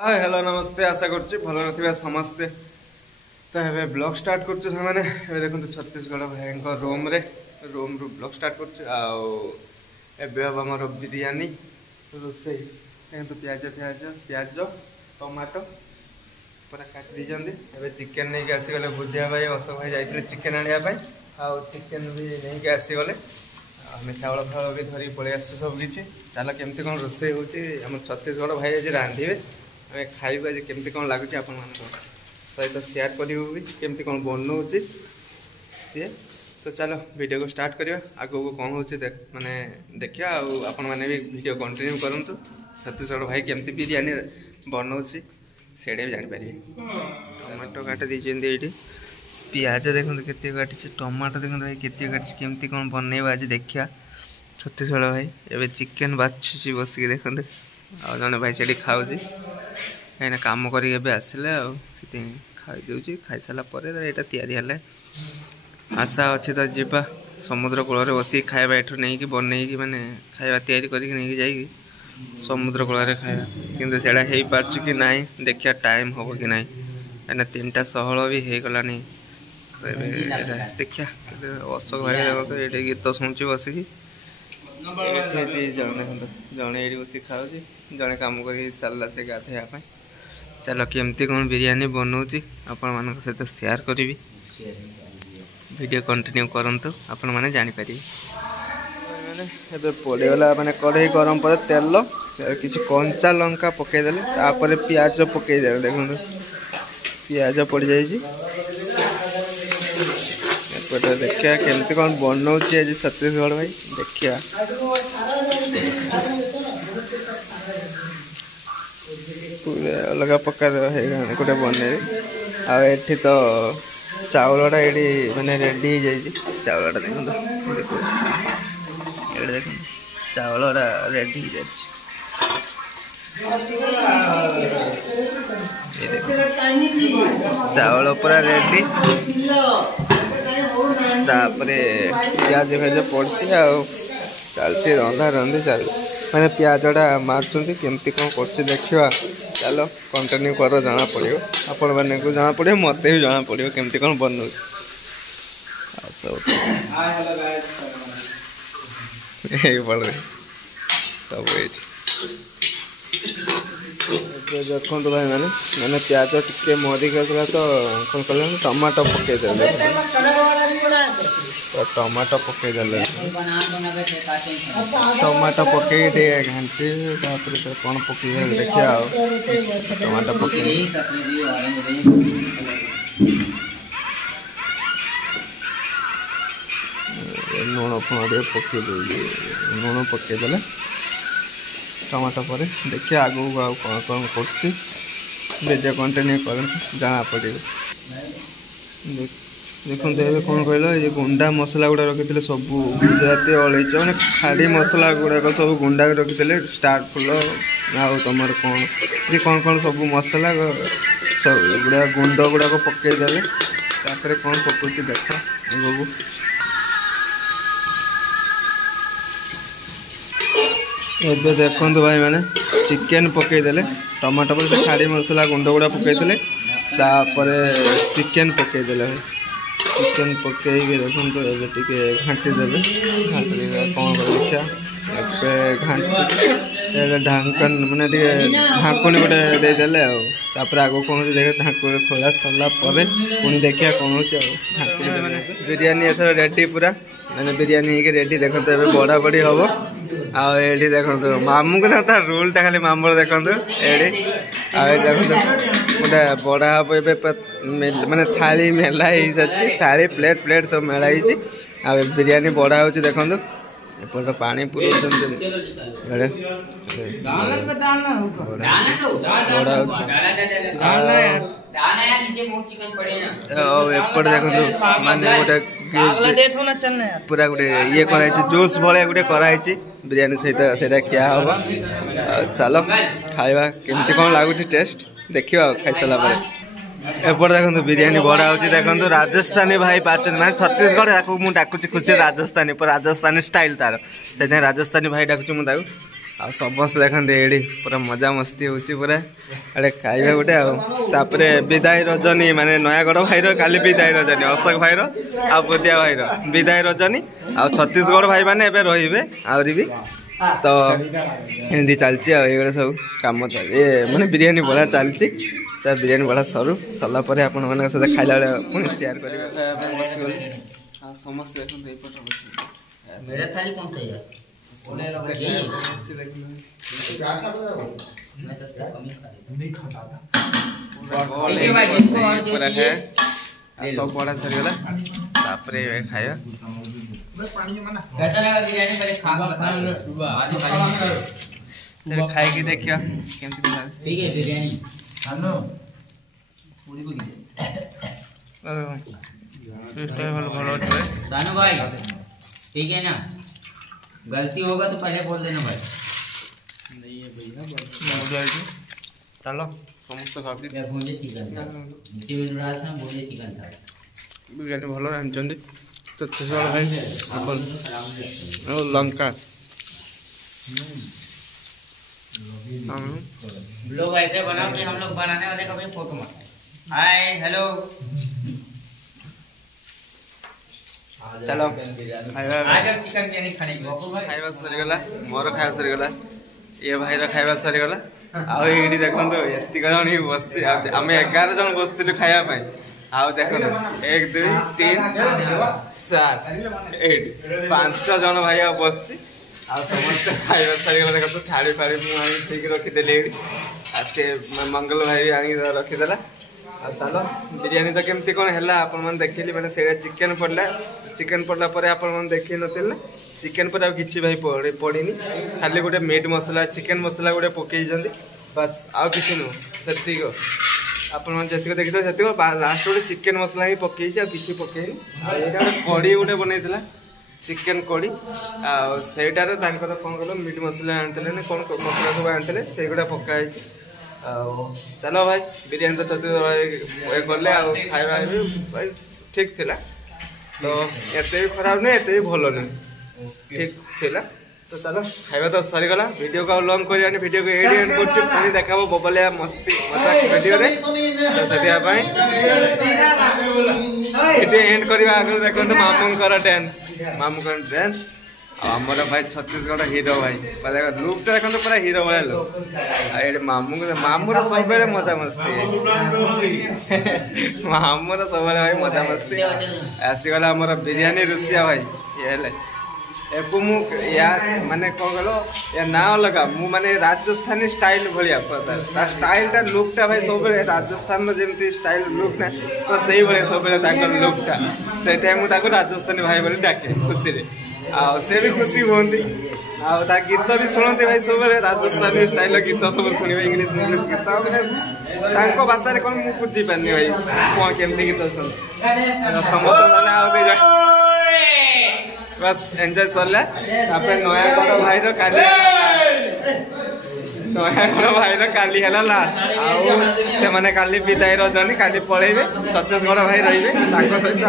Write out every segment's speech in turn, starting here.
Hi hello नमस्ते आशा करछि भलो नथिबा समस्ते। तो एबे ब्लॉग स्टार्ट करछु माने एबे देखंतु छत्तीसगढ़ भाई रूम रु ब्लॉग स्टार्ट करछु आउ एबे अब हमर बिरयानी रोसई देखंतु प्याज प्याज प्याज टमाटो पूरा काट दी जंदी। एबे चिकन नै के आसी गले बुद्धिया भाई अशोक भाई जाइथिले चिकन आनिया भाई आउ चिकन भी नै के आसी गले आमे चावल फावल भी धरी पळे आछू सब किछि। चलो केमती कोन रोसई होछि हमर छत्तीसगढ़ भाई आज रांधिबे आम खाइबू आज केमती कौन लगुच आप सहित सेयार करमती कौन बनाऊँ सी। तो चलो वीडियो को स्टार्ट करिया आगो को कौन हो माने देखिया आपण मैंने भी वीडियो कंटिन्यू करंतु छत्तीसगढ़ भाई केमती बिरयानी बनाऊँ से भी जापर। टमाटो काट दीजिए ये पियाज देखो के काटी टमाटो देखो भाई के काटी केमती कौन बनइबा आज देखिया छत्तीसगढ़ भाई एवं चिकेन बाछुची बसिक देखते आ जने भाई से खाऊ कहीं कम कर आसिले खाई खाई सारा पर या आशा अच्छी तो जीवा समुद्र कूल बस खाଇବା एठू नहीं कि बनई माने खाଇବା तैयारी करके नहीं जाइए समुद्र कूल खाଇବା किंतु सेटा हो पार्छु कि नहीं देखिया टाइम हम कि नहीं कहीं 3टा 16 भी हो गलानी। तो देखिया अशोक भाई देखो ये गीत शुणुची बसिकी जन देखो जड़े ये बस खाऊ जड़े कम कर चलला से गाधेवाई। चलो केमती कौन बिरयानी बनाऊँ आपण मान सहित सेयार करी वीडियो कंटिन्यू करंतु आपण माने जानि पारि। पड़गला माने कढ़ई गरम पर तेल किसी कंचा लंका पकईदे तापर पियाज पकईदे देखो पियाज पड़ जाए देखिया केमती कौन बनाऊँ आज छत्तीसगढ़ भाई देखिया पूरा अलग प्रकार गोटे बनइबे आठी तो चावलटा ये मैंने रेडी हो जाए चावलटा देखो ये देखो चावलटा रेडी हो जाए चावल पूरा रेडी तापरे प्याज फेज पड़ती चलती रंधा रंधी चल मैंने प्याजटा मार्च केमती कौन कर देखा। चलो कंटिन्यू कर जना पड़ो आपण मैंने को जना पड़ो मत भी जना पड़ो केमती कौन बनऊ सब देखो भाई मैंने प्याज टिके मरिक आसला तो कौन कले टमाटो पकईदे तो टमाटो पकईदे टमाटो पकई घाटी कौन पकई देखिया टमाटो पकई लुण फुण पकई लुण पकईदे टमाटो पर देखिए आगू कौन कौन कर कंटिन्यू कर जना पड़े। देखो ये कौन कहल ये गुंडा मसला गुड़ा रखी सब गुजराती अलैच मैंने खाड़ी मसला गुड़ाक सब गुंडा रखी स्टार फुल आउ तुम कौन ये कौन कौन सब मसला सब गुड़ा गुंड गुड़ाक पकईदे कौन पकड़ देख आगू एबे देखो भाई मैंने चिकेन पकईदे टमाटो पर खाड़ी मसला गुंड गुड़ा पकईदे चिकेन पकईदे भाई चिकेन पकई देखो ये घाटी देवे घाटी कौन कर देखा घाटी ढांकन मैंने ढाकुनी गोटे देदेले आगो कौन देखे ढाकुनी खोला सरला पुणी देखिया कौन हो बिरयानी एथर रेडी पूरा मैंने बिरयानी रेडी देखो बड़ा बड़ी हम आठी देखो मामू को ना रोल खाली मामू देखो ये देखो गोटे बड़ा हम ए मैंने थाली मेला हो सारी थाली प्लेट प्लेट सब मेलाई आ बिरयानी बड़ा हो देखो एपट पानी पूरा एपट देखो माने गोटे पूरा गोटे ये कराई जूस भाया गोटे कराई बिरयानी सहित से खिया हम। चलो खाइबा केमती कौन लगुच टेस्ट देखिए खाई सारा एपट देखो बिरयानी बड़ा हो देखो राजस्थानी भाई पार्टी मैं छत्तीसगढ़ मुझे डाकुची खुशी राजस्थानी राजस्थानी स्टाइल तार से राजस्थानी भाई डाकुची मुझे ଆଉ ସମସ୍ତେ ଦେଖନ୍ତି ଏଇଠି ପୁରା ମଜା ମସ୍ତି ହେଉଛି ପୁରା ଏଡ଼େ ଖାଇବା ଗୋଟେ ଆଉ ତାପରେ ବିଦାୟ ରଜନୀ ମାନେ ନୟାଗଡ଼ ଭାଇର କାଲି ବିଦାୟ ରଜନୀ ଅଶୋକ ଭାଇର ଆଉ ବୁଦିଆ ଭାଇର ବିଦାୟ ରଜନୀ ଆଉ ଛତିଶଗଡ଼ ଭାଇମାନେ ଏବେ ରହିବେ ଆହୁରି ବି ତ ଏମିତି ଚାଲିଛି ଆଉ ଏଇଗୁଡ଼ା ସବୁ କାମ ଚାଲିଛି ମାନେ ବିରିୟାନୀ ବଢ଼ା ଚାଲିଛି ବିରିୟାନୀ ବଢ଼ା ସରିଲା ପରେ ଆପଣମାନଙ୍କ ସହିତ ଖାଇଲା ବେଳେ ପୁଣି ସେୟାର କରିବେ ଖାଇବା ପାଇଁ ବସିଗଲେ ଆଉ ସମସ୍ତେ ଦେଖନ୍ତୁ ଏଇପଟ सब पढ़ा सरीगला तापरे खाया खाई की देखिया केमती ठीक है बिरयानी खानो पूरी बगी सानू भाई ठीक है ना गलती होगा तो पहले बोल देना भाई नहीं है भैया चलो समस्त खाबी भुंजे चिकन चिकन रात में भुंजे चिकन था बिरयानी भलो रांचंदी छत्तीसगढ़ भाई अपन ओ लंका लोग ऐसे बनाओ कि हम लोग बनाने वाले कभी फोटो मत हाय हेलो चलो खाଇବା चिकन बिरयानी खाने खाଇବା सरीगला मोर खाଇବା सरीगला ये भाई खाଇବା सरीगला आउ ये देखो एतिक जन ही बस आम 11 जन बसलु खायापी आउ देख 1 2 3 4 8 5 जन भाई आ बस समस्त खाଇବା सरीगला देखो थाली फाड़ी मुझे ठीक रखीदेली से मंगल भाई आनी रखीदेला चलो बिरयानी तो केमती कौन है आपण देखिली मैंने से चिकेन पड़ला पर आपण देखी नथिल चिकेन पर आ किछि भाई पड़ीनी खाली गोटे मीट मसला चिकेन मसला गोटे पकई बस आउ किछि नु सेतिक आपण जतिक देखि सेतिक लास्ट गोटे चिकेन मसला ही पकई आ किछि पकईनी आ एटा कड़ी गोटे बनैतिला चिकेन कड़ी आटार कौन कल मीट मसला आनी ना कौन मसला सब आनी से गुड़ा पकाई चलो भाई बिरयानी तो छत्तीसगढ़ गले खाଇବା भी ठीक थिला तो एते भी खराब नहीं एते भी भल नहीं ठीक थिला तो चलो खाଇବା तो सरीगला वीडियो को लॉन्ग करियानी वीडियो को एडी एंड करछु पुनी देखाबो बबलिया मस्ती मजाक वीडियो रे तो सदिया भाई एडी एंड करबा आगु देखंतु मामूंकर डांस आमर भाई छत्तीसगढ़ हीरो भाई लुक तो देखो पूरा हीरो भाई लुक मामूर सब मजा मस्ती मामूर सब भाई मजा मस्ती आसीगला आमर बिरयानी रुसिया भाई ये यार माने कौन कल या ना अलग मु माने राजस्थानी स्टाइल भाया स्टाइलटा लुकटा भाई सब राजस्थान जमी स्टाइल लुक ना तो से सब लुकटा से राजस्थानी भाई बोली डाके खुशी रे से भी खुशी होती गीत भी शुणती भाई सब राजस्थानी स्टाइल गीत सब शुणे इंग्लीश गीत मैंने भाषा कौन मुझे बुझी पारनी भाई कौन केमती गीत शुण समस्त बस एंजॉय सरला नयागढ़ भाई काली है लास्ट आने काली विदाय रजनी काली पलैबे छत्तीसगढ़ भाई रे सहित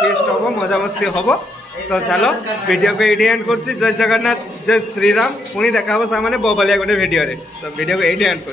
फिस्ट हम मजा मस्ती हम तो चलो वीडियो को एडी एंड कर जय जगन्नाथ जय श्रीराम पुणी देखा सामने बबलिया गोटे वीडियो रे तो वीडियो को एडी एंड कर